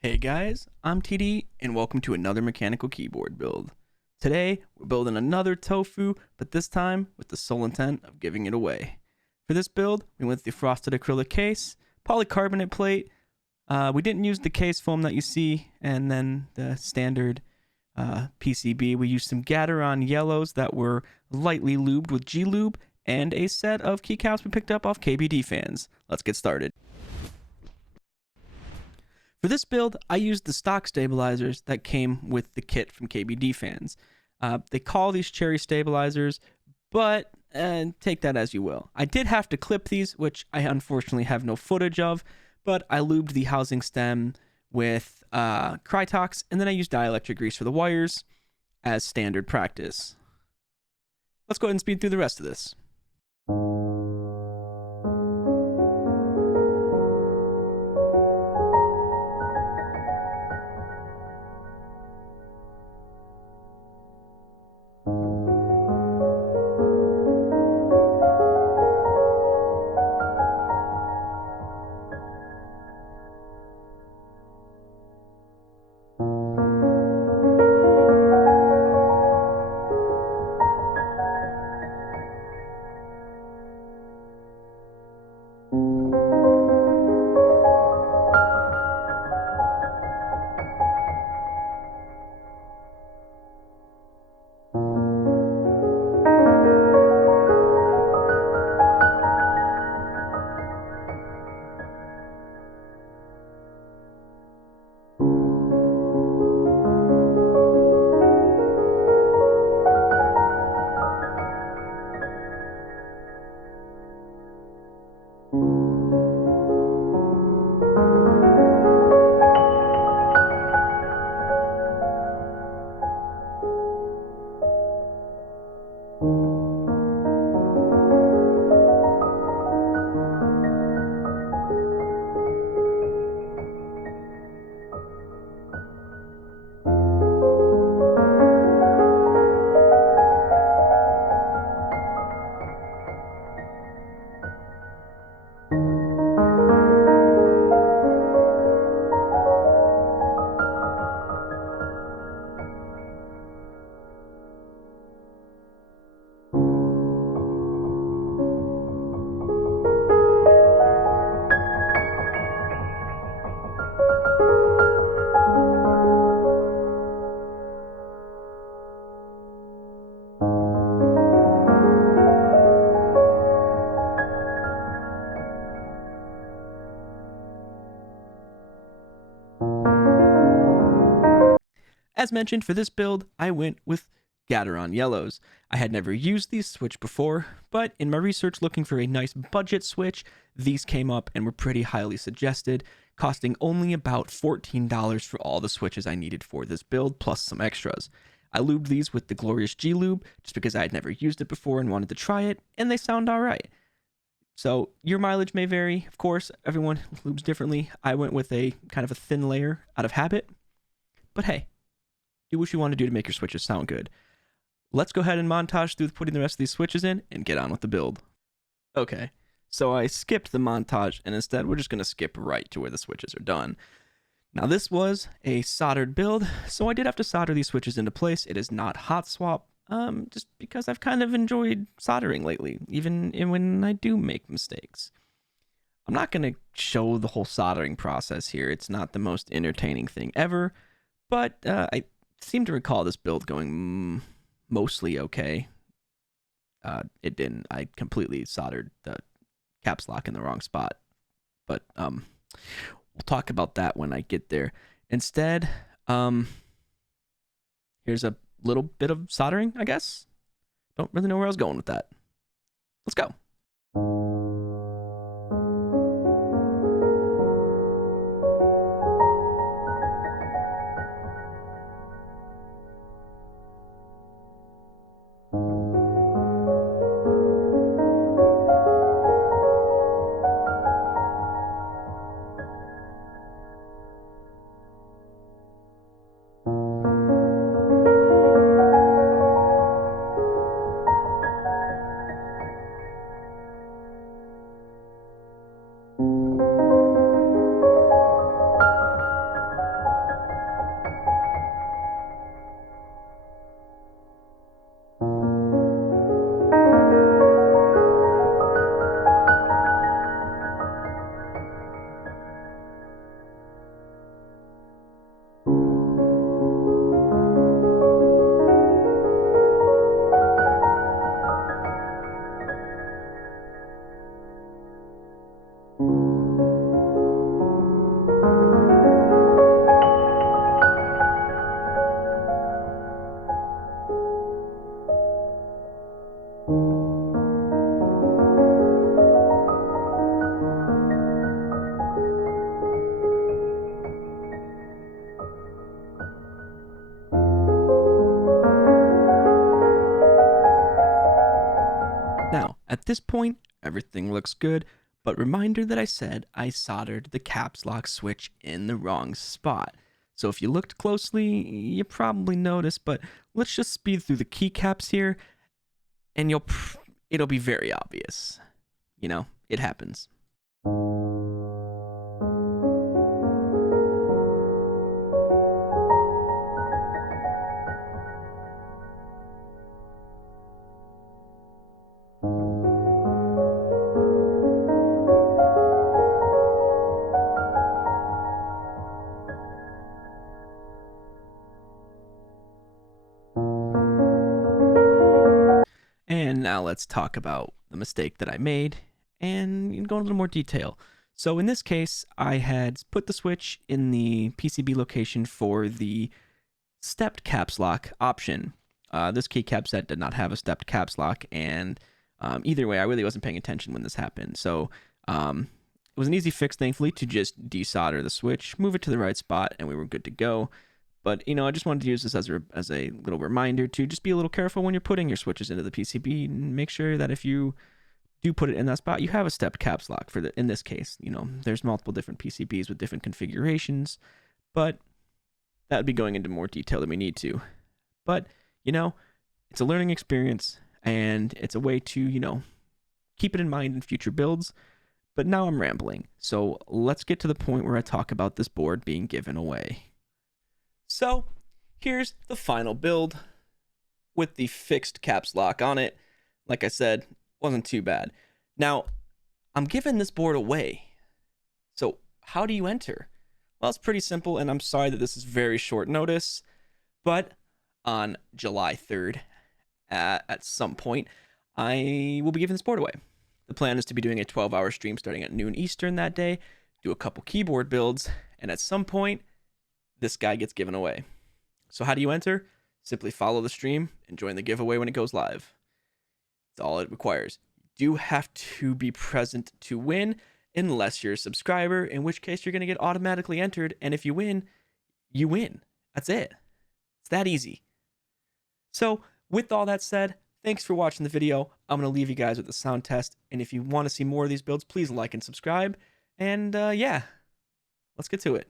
Hey guys, I'm TD and welcome to another mechanical keyboard build. Today, we're building another Tofu, but this time with the sole intent of giving it away. For this build, we went with the frosted acrylic case, polycarbonate plate. We didn't use the case foam that you see, and then the standard PCB. We used some Gateron Yellows that were lightly lubed with GLube, and a set of keycaps we picked up off KBD fans. Let's get started. For this build, I used the stock stabilizers that came with the kit from KBD fans. They call these cherry stabilizers, but take that as you will. I did have to clip these, which I unfortunately have no footage of, but I lubed the housing stem with Krytox, and then I used dielectric grease for the wires as standard practice. Let's go ahead and speed through the rest of this. As mentioned, for this build, I went with Gateron Yellows. I had never used these switch before, but in my research looking for a nice budget switch, these came up and were pretty highly suggested, costing only about $14 for all the switches I needed for this build, plus some extras. I lubed these with the glorious GLube, just because I had never used it before and wanted to try it, and they sound alright. So your mileage may vary, of course, everyone lubes differently. I went with a kind of a thin layer out of habit, but hey, do what you want to do to make your switches sound good. Let's go ahead and montage through putting the rest of these switches in and get on with the build. Okay, so I skipped the montage and instead we're just going to skip right to where the switches are done. Now this was a soldered build, so I did have to solder these switches into place. It is not hot swap, just because I've kind of enjoyed soldering lately, even when I do make mistakes. I'm not going to show the whole soldering process here. It's not the most entertaining thing ever, but I seem to recall this build going mostly okay. It didn't. I completely soldered the caps lock in the wrong spot. But we'll talk about that when I get there. Instead, here's a little bit of soldering, I guess. Don't really know where I was going with that. Let's go. At this point, everything looks good, but reminder that I said I soldered the caps lock switch in the wrong spot. So if you looked closely, you probably noticed, but let's just speed through the keycaps here, and it'll be very obvious. You know, it happens. And now let's talk about the mistake that I made and go into a little more detail. So in this case, I had put the switch in the PCB location for the stepped caps lock option. This keycap set did not have a stepped caps lock, and either way, I really wasn't paying attention when this happened. So it was an easy fix, thankfully, to just desolder the switch, move it to the right spot, and we were good to go. But, I just wanted to use this as a little reminder to just be a little careful when you're putting your switches into the PCB, and make sure that if you do put it in that spot, you have a stepped caps lock in this case. There's multiple different PCBs with different configurations, but that would be going into more detail than we need to. But, it's a learning experience, and it's a way to, keep it in mind in future builds. But now I'm rambling, so let's get to the point where I talk about this board being given away. So here's the final build with the fixed caps lock on it. Like I said, wasn't too bad. Now, I'm giving this board away. So how do you enter? Well, it's pretty simple, and I'm sorry that this is very short notice, but on July 3rd, at some point, I will be giving this board away. The plan is to be doing a 12-hour stream starting at noon Eastern that day, do a couple keyboard builds, and at some point, this guy gets given away. So how do you enter? Simply follow the stream and join the giveaway when it goes live. That's all it requires. You do have to be present to win, unless you're a subscriber, in which case you're going to get automatically entered, and if you win, you win. That's it. It's that easy. So with all that said, thanks for watching the video. I'm going to leave you guys with the sound test, and if you want to see more of these builds, please like and subscribe, and yeah, let's get to it.